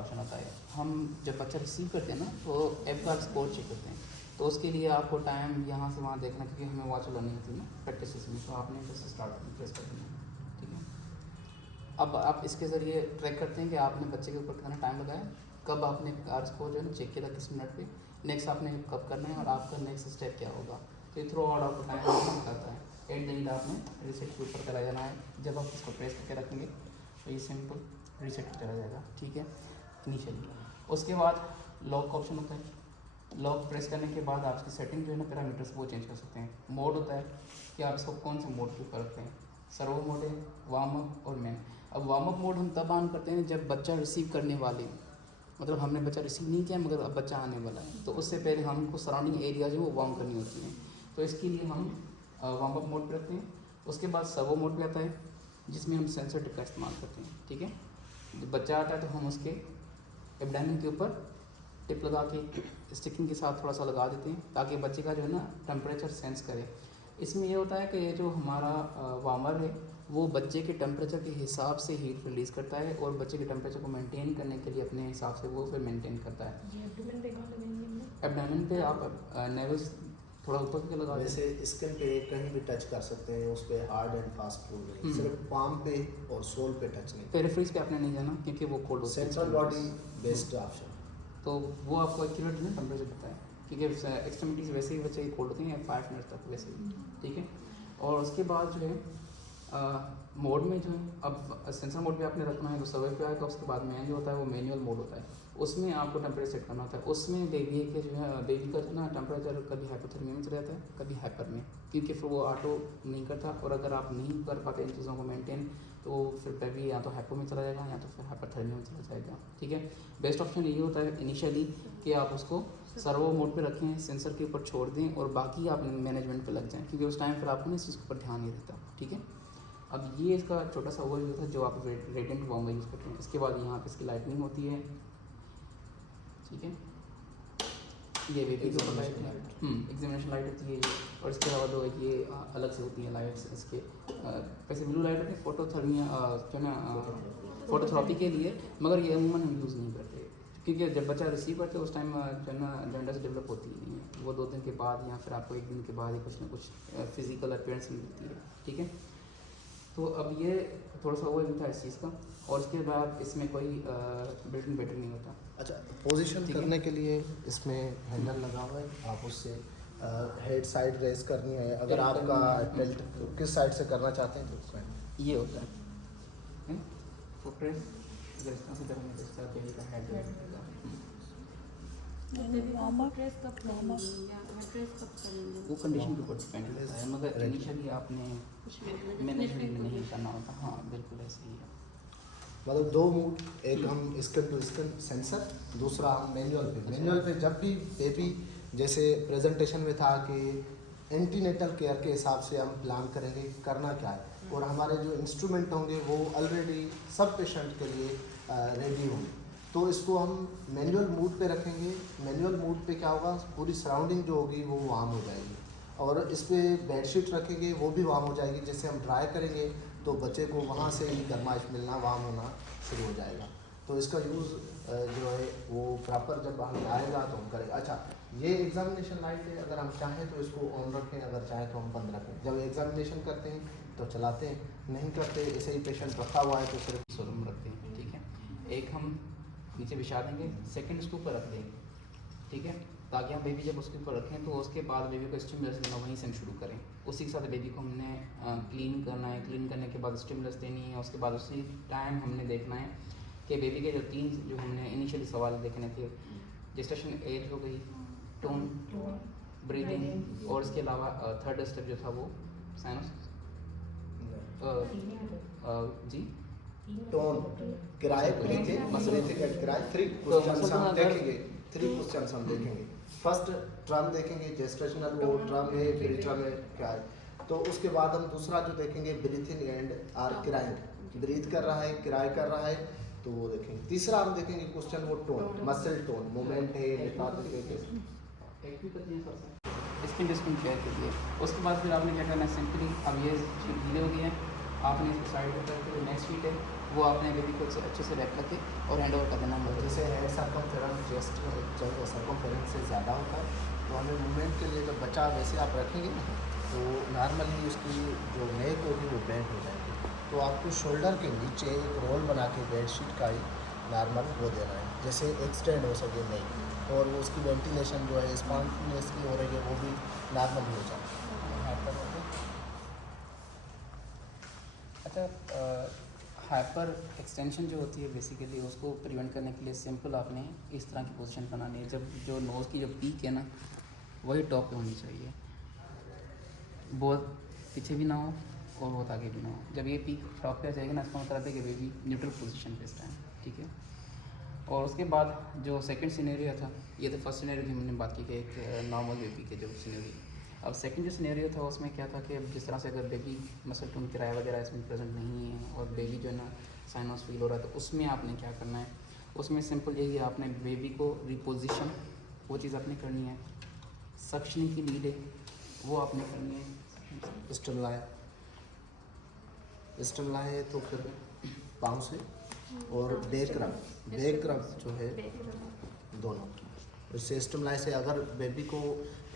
Option होता है। हम जब बच्चा रिसीव करते हैं ना तो एफ गार्ड स्कोर चेक करते हैं, तो उसके लिए आपको टाइम यहाँ से वहाँ देखना, क्योंकि हमें वॉच लर्निंग होती है ना प्रैक्टिस में, तो आपने जैसे स्टार्ट प्रेस कर देना, ठीक है। अब आप इसके ज़रिए ट्रैक करते हैं कि आपने बच्चे के ऊपर कितना टाइम लगाया, कब आपने गार्ड स्कोर जो है ना चेक किया था, किस मिनट पे, नेक्स्ट आपने कब करना है और आपका नेक्स्ट स्टेप क्या होगा। तो ये थ्रू आउट ऑफ टाइम करता है। एट द एंड आपने रीसेट के ऊपर करा जाना है। जब आप इसको प्रेस करके रखेंगे तो ये सिंपल रीसेट चला जाएगा, ठीक है, इनिशियली। उसके बाद लॉक का ऑप्शन होता है। लॉक प्रेस करने के बाद आपकी सेटिंग जो है ना पैरामीटर्स वो चेंज कर सकते हैं। मोड होता है कि आप इसको कौन से मोड के ऊपर रखते हैं, सर्वो मोड है, वार्म अप और मैन। अब वार्म अप मोड हम तब ऑन करते हैं जब बच्चा रिसीव करने वाले, मतलब हमने बच्चा रिसीव नहीं किया मगर अब बच्चा आने वाला है, तो उससे पहले हमको सराउंडिंग एरिया जो है वो वार्म करनी होती है, तो इसके लिए हम वार्म अप मोड पे रखते हैं। उसके बाद सर्वो मोड पे आता है जिसमें हम सेंसर टिप का इस्तेमाल करते हैं, ठीक है। जब बच्चा आता है तो हम उसके एब्डामिन के ऊपर टिप लगा के स्टिकिंग के साथ थोड़ा सा लगा देते हैं ताकि बच्चे का जो है ना टेम्परेचर सेंस करे। इसमें ये होता है कि ये जो हमारा वार्मर है वो बच्चे के टेम्परेचर के हिसाब से हीट रिलीज़ करता है और बच्चे के टेम्परेचर को मेंटेन करने के लिए अपने हिसाब से वो फिर मेंटेन करता है। एब्डामिन पे आप नेवल्स थोड़ा ऊपर के लगा, वैसे स्किन पे कहीं भी टच कर सकते हैं, उस पर हार्ड एंड फास्ट रूल नहीं, सिर्फ पाम पे और सोल पे टच नहीं। पेरिफेरीज पे आपने नहीं जाना क्योंकि वो कोल्ड होता है। सेंट्रल बॉडी बेस्ड ऑप्शन, तो वो आपको एक्यूरेट में टेम्परेचर पता है, क्योंकि एक्सट्रीमिटीज़ वैसे ही बच्चे कोल्ड होती हैं 5 मिनट तक वैसे ही, ठीक है। और उसके बाद जो है मोड में जो है अब सेंसर मोड पे आपने रखना है तो सर्वे पे आएगा। उसके बाद मैन जो होता है वो मैनुअल मोड होता है, उसमें आपको टेम्परेचर सेट करना होता है। उसमें बेबी के जो है बेबी का जो ना टेम्परेचर कभी हाइपोथर्मिया में चला जाता है, कभी हाइपर में, क्योंकि फिर वो ऑटो नहीं करता, और अगर आप नहीं कर पाते इन चीज़ों को मेंटेन तो फिर बेबी या तो हाइपो में चला जाएगा या तो फिर हाइपोथर्मिया में चला जाएगा, ठीक है। बेस्ट ऑप्शन यही होता है इनिशियली कि आप उसको सर्वो मोड पे रखें, सेंसर के ऊपर छोड़ दें और बाकी आप मैनेजमेंट पे लग जाएं, क्योंकि उस टाइम फिर आपको ना इस चीज़ के ऊपर ध्यान नहीं देता, ठीक है। अब ये इसका छोटा सा ओवरव्यू था जो आप रेडिएंट वार्मर यूज़ करते हैं। इसके बाद यहाँ पे इसकी लाइटनिंग होती है, ठीक है, ये बेबी के ऊपर लाइट है, एग्जामिनेशन लाइट होती है ये। और इसके अलावा दो ये अलग से होती हैं लाइट्स इसके, वैसे ब्लू लाइट होती है फोटोथर्मिया जो है ना फोटोथेरेपी के लिए, मगर ये अमूमन हम यूज़ नहीं करते क्योंकि जब बच्चा रिसीव करते हैं उस टाइम जो है ना जेंडर से डेवलप होती ही नहीं है, वो 2 दिन के बाद या फिर आपको 1 दिन के बाद ही कुछ ना कुछ फिजिकल अपीयरेंस मिलती है, ठीक है। तो अब ये थोड़ा सा ओवरव्यू था इस चीज़ का, और उसके बाद इसमें कोई बिल्ट इन बैटरी नहीं होता। अच्छा, पोजीशन करने के लिए इसमें हैंडल लगा हुआ है, आप उससे हेड साइड रेस करनी है, अगर आपका टिल्ट किस साइड से करना चाहते हैं तो उसमें ये होता है फुट प्रेस, अगर इस तरह से करेंगे तो इस तरह बेबी का हेड रहेगा। वो कंडीशन के ऊपर डिपेंड करता है, मगर इनिशियली आपने मैनेजमेंट में नहीं करना होता। हाँ बिल्कुल ऐसे ही है। मतलब 2 मूड, एक हम स्किन टू स्किन सेंसर, दूसरा हम मैनुअल पे। मैनुअल पे जब भी बेबी, जैसे प्रेजेंटेशन में था कि एंटीनेटल केयर के हिसाब से हम प्लान करेंगे करना क्या है, और हमारे जो इंस्ट्रूमेंट होंगे वो ऑलरेडी सब पेशेंट के लिए रेडी होंगे, तो इसको हम मैनुअल मूड पे रखेंगे। मैनुअल मूड पे क्या होगा, पूरी सराउंडिंग जो होगी वो वार्म हो जाएगी, और इस पर बेडशीट रखेंगे वो भी वार्म हो जाएगी। जैसे हम ड्राई करेंगे तो बच्चे को वहाँ से ही गर्माइश मिलना, वार्म होना शुरू हो जाएगा। तो इसका यूज़ जो है वो प्रॉपर जब हम आएगा तो हम करेंगे। अच्छा, ये एग्जामिनेशन लाइट है, अगर हम चाहें तो इसको ऑन रखें, अगर चाहें तो हम बंद रखें। जब एग्जामिनेशन करते हैं तो चलाते हैं, नहीं करते ऐसे ही पेशेंट रखा हुआ है तो सिर्फ सोलम रखते हैं, ठीक है। एक हम नीचे बिछा देंगे, सेकंड उसके ऊपर रख देंगे, ठीक है, ताकि हम बेबी जब उसके ऊपर रखें तो उसके बाद बेबी को स्टिमुलस देना वहीं से हम शुरू करें। उसी के साथ बेबी को हमने क्लीन करना है, क्लीन करने के बाद स्टिमुलस देनी है। उसके बाद उसी टाइम हमने देखना है कि बेबी के जो 3 जो हमने इनिशियली सवाल देखने थे, जेस्टेशन एज हो गई, टोन, ब्रीदिंग, और इसके अलावा थर्ड स्टेप जो था वो साइनस जी टोन, किराए ब्रीथिंग, ब्रीथिंग एंड किराए। 3 क्वेश्चंस हम देखेंगे, 3 क्वेश्चंस हम देखेंगे। फर्स्ट ट्रम देखेंगे, जेस्टेशनल वो ट्रम है, प्री ट्रम है क्या है, तो उसके बाद हम दूसरा जो देखेंगे ब्रीथिंग एंड आर किराइंग, ब्रीथ कर रहा है, किराए कर रहा है, तो वो देखेंगे। तीसरा हम देखेंगे क्वेश्चन वो टोन, मसल टोन, मूवमेंट है, स्किन टू स्किन केयर के लिए। उसके बाद फिर आपने क्या करना है, सिंपली अब ये ढीले हो गए हैं आपने इसको साइड पर करके जो नेक्स्ट फीट है वो आपने बेबी को अच्छे से रैप करके और हैंड ओवर कर देना है। जैसे हेड सर्कमफेरेंस चेस्ट सर्कमफेरेंस से ज़्यादा होता है तो हमें मूवमेंट के लिए जब बच्चा वैसे आप रखेंगे ना तो नॉर्मली उसकी जो नेक होगी वो बेंड हो जाएगी। तो आपको शोल्डर के नीचे एक रोल बना के बेडशीट का ही नॉर्मल वो देना है, जैसे एक्सटेंड हो सके नहीं, और वो उसकी वेंटिलेशन जो है स्पॉन्टेनियसली हो रही है वो भी नॉर्मल हो जाए। अच्छा, हाइपर एक्सटेंशन जो होती है बेसिकली उसको प्रिवेंट करने के लिए सिंपल आपने इस तरह की पोजीशन बनानी है। जब जो नोज़ की जो पीक है ना वही टॉप पे होनी चाहिए, बहुत पीछे भी ना हो और बहुत आगे भी ना हो। जब ये पीक टॉप पे आ जाएगी ना इसका मतलब है कि बेबी न्यूट्रल पोजीशन पे इस टाइम, ठीक है। और उसके बाद जो सेकंड सिनेरियो था, ये तो फर्स्ट सिनेरियो की हमने बात की कि एक नॉर्मल बेबी के जो सिनेरियो। अब सेकंड जो सिनेरियो था उसमें क्या था कि जिस तरह से अगर बेबी मसल टून किराया वगैरह इसमें प्रेजेंट नहीं है और बेबी जो है ना साइनस फील हो रहा है, तो उसमें आपने क्या करना है, उसमें सिंपल यही है, आपने बेबी को रिपोजिशन वो चीज़ आपने करनी है। सक्शनिंग की लीड है वो आपने करनी है। स्टमलाए तो फिर पाँव से और बैक रब जो है दोनों, इससे स्टमलाए से अगर बेबी को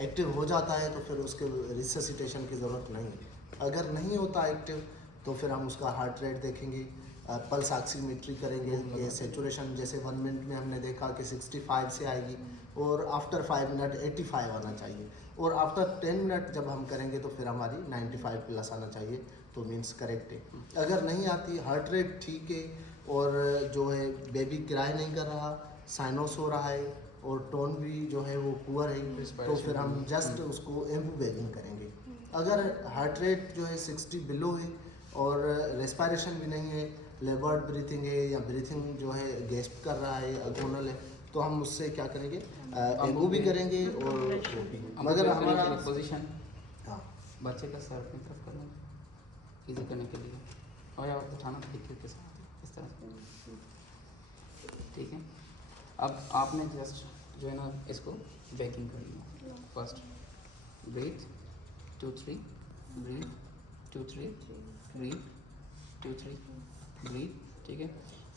एक्टिव हो जाता है तो फिर उसके रिससिटेशन की ज़रूरत नहीं है। अगर नहीं होता एक्टिव तो फिर हम उसका हार्ट रेट देखेंगे, पल्स ऑक्सीमेट्री करेंगे कि सेचुरेशन जैसे 1 मिनट में हमने देखा कि 65 से आएगी और आफ्टर 5 मिनट 85 आना चाहिए, और आफ्टर 10 मिनट जब हम करेंगे तो फिर हमारी 95 प्लस आना चाहिए, तो मीन्स करेक्ट है। अगर नहीं आती, हार्ट रेट ठीक है और जो है बेबी क्राई नहीं कर रहा, साइनोस हो रहा है और टोन भी जो है वो पुअर है, तो फिर हम जस्ट उसको एम्बू बेगिंग करेंगे। अगर हार्ट रेट जो है 60 बिलो है और रेस्पायरेशन भी नहीं है, लेबर्ड ब्रीथिंग है या ब्रीथिंग जो है गैस्प कर रहा है, अगोनल है, तो हम उससे क्या करेंगे, एम्बू भी करेंगे और मगर हमारा पोजीशन हाँ बच्चे का सर अपनी तरफ करना इजी करने के लिए और या उठाना ठीक तरीके से इस तरह से, ठीक है। अब आपने जस्ट जो है ना इसको बेकिंग करनी है। First breath 2 3 breath 2 3 breath 2 3 breath, ठीक है।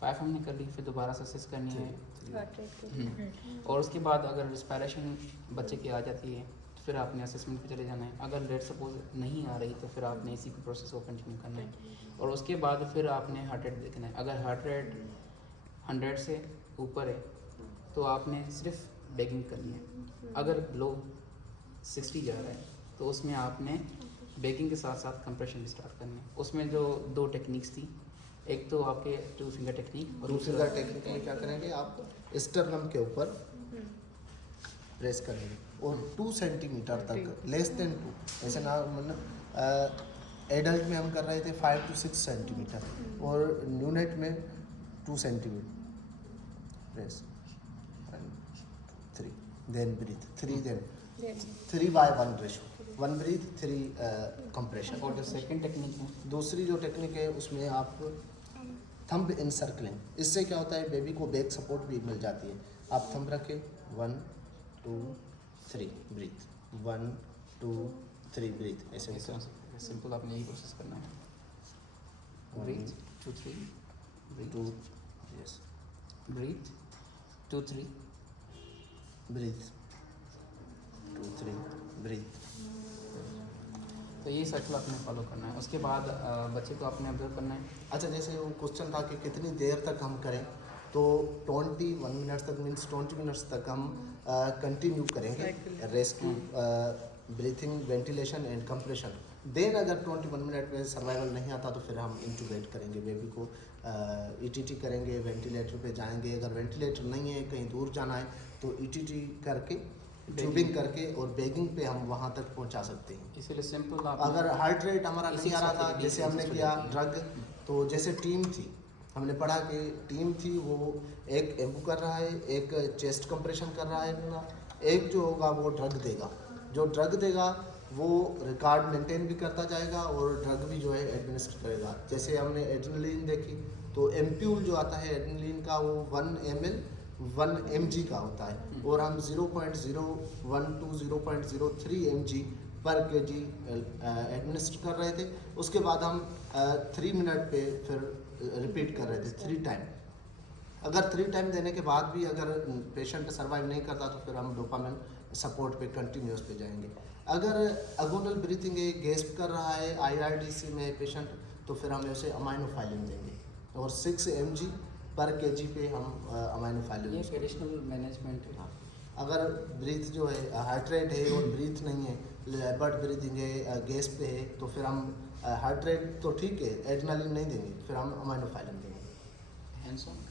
5 हमने कर ली, फिर दोबारा से 6 करनी है। और उसके बाद अगर रिस्पायरेशन बच्चे की आ जाती है तो फिर आपने असेसमेंट पे चले जाना है। अगर रेट सपोज नहीं आ रही तो फिर आपने इसी को प्रोसेस को कंटिन्यू करना है और उसके बाद फिर आपने हार्ट रेट देखना है। अगर हार्ट रेट 100 से ऊपर है तो आपने सिर्फ बेगिंग करनी है। अगर लो 60 जा रहा है तो उसमें आपने बेगिंग के साथ साथ कंप्रेशन भी स्टार्ट करनी है। उसमें जो 2 टेक्निक्स थी, एक तो आपके 2 फिंगर टेक्निक और 2 फिंगर टेक्निक में क्या करेंगे, आप स्टर्नम के ऊपर प्रेस करेंगे और 2 सेंटीमीटर तक, लेस देन 2, ऐसे ना मतलब एडल्ट में हम कर रहे थे 5 to 6 सेंटीमीटर और न्यूनेट में 2 centimetre press, 3 then breath, 3 then 3/1 ratio, 1 breath 3 compression. और जो सेकंड टेक्निक है, दूसरी जो टेक्निक है उसमें आप थंब इंसर्कलिंग, इससे क्या होता है बेबी को बैक सपोर्ट भी मिल जाती है। आप थंब रखें 1 2 3 ब्रीथ, 1 2 3 ब्रीथ, ऐसे सिंपल आपने यही प्रोसेस करना है। Breath 2 3 2 yes breath 2 3 breath 2 3 breath. तो ये सर्कल आपने फॉलो करना है। उसके बाद बच्चे को आपने ऑब्जर्व करना है। अच्छा, जैसे वो क्वेश्चन था कि कितनी देर तक हम करें, तो 21 मिनट्स तक मीन्स 20 मिनट्स तक हम कंटिन्यू करेंगे rescue, breathing, ventilation and compression. Then अगर 21 मिनट में सर्वाइवल नहीं आता तो फिर हम इंटूबेट करेंगे बेबी को, ईटीटी करेंगे, वेंटिलेटर पे जाएंगे। अगर वेंटिलेटर नहीं है, कहीं दूर जाना है, तो ईटीटी करके, ट्यूबिंग करके और बेगिंग पे हम वहाँ तक पहुँचा सकते हैं। इसीलिए सिंपल अगर हार्ट रेट हमारा नहीं आ रहा था, जैसे हमने किया ड्रग, तो जैसे टीम थी, हमने पढ़ा कि टीम थी वो एक एम्बू कर रहा है, एक चेस्ट कंप्रेशन कर रहा है ना, एक जो होगा वो ड्रग देगा। जो ड्रग देगा वो रिकॉर्ड मेंटेन भी करता जाएगा और ड्रग भी जो है एडमिनिस्टर करेगा। जैसे हमने एड्रेनलिन देखी तो एम्प्यूल जो आता है एड्रेनलिन का वो 1 ml 1 mg का होता है और हम 0.012 0.03 mg पर केजी एडमिनिस्टर कर रहे थे। उसके बाद हम 3 मिनट पे फिर रिपीट कर रहे थे 3 टाइम। अगर 3 टाइम देने के बाद भी अगर पेशेंट सर्वाइव नहीं करता तो फिर हम डोपामिन सपोर्ट पे कंटिन्यूस पे जाएंगे। अगर अगोनल ब्रीथिंग है, गैस्प कर रहा है, IRDC में है पेशेंट, तो फिर हम उसे अमाइनोफाइलिन देंगे और 6 mg पर केजी पे हम अमाइनोफाइलिन। ये ट्रेडिशनल मैनेजमेंट है। अगर ब्रीथ जो है हार्ट रेट है और ब्रीथ नहीं है, लेपर्ड ब्रीथिंग है, गैस पे है, तो फिर हम हार्ट रेट तो ठीक है, एड्रेनालिन नहीं देंगे, फिर हम अमाइनोफाइलिन देंगे। Hands on